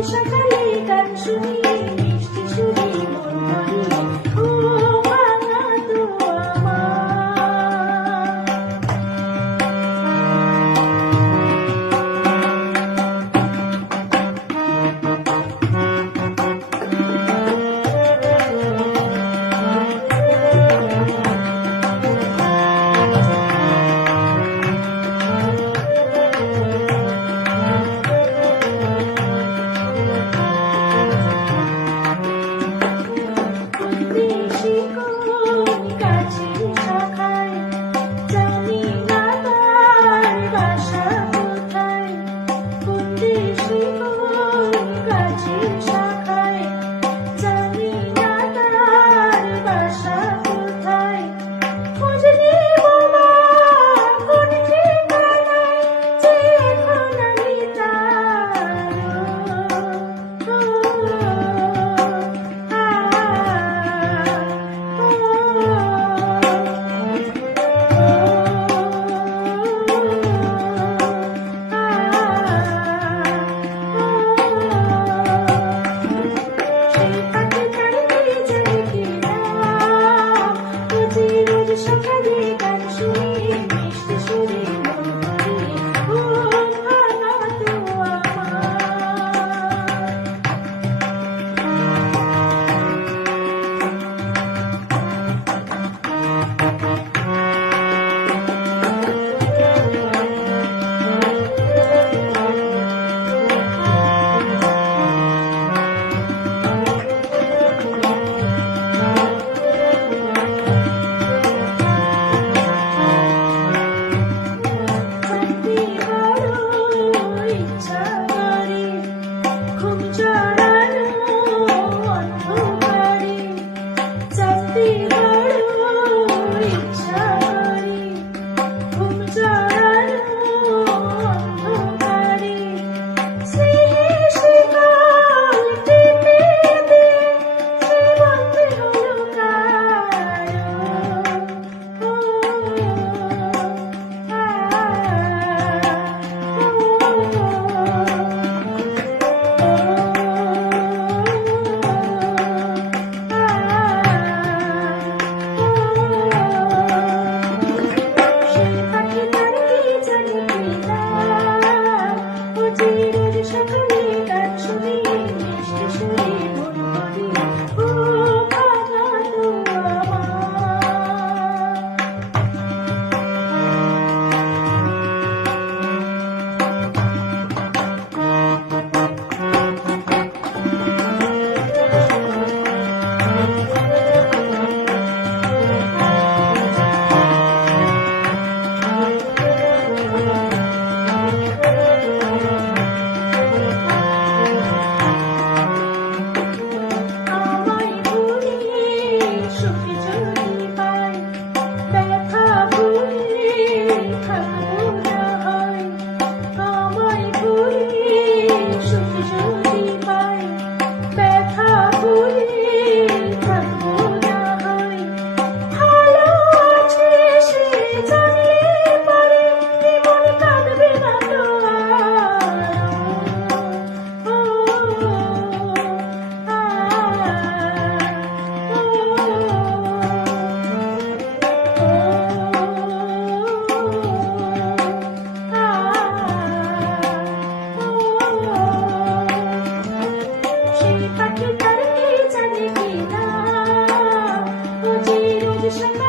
सकले कर्षुणे Thank you.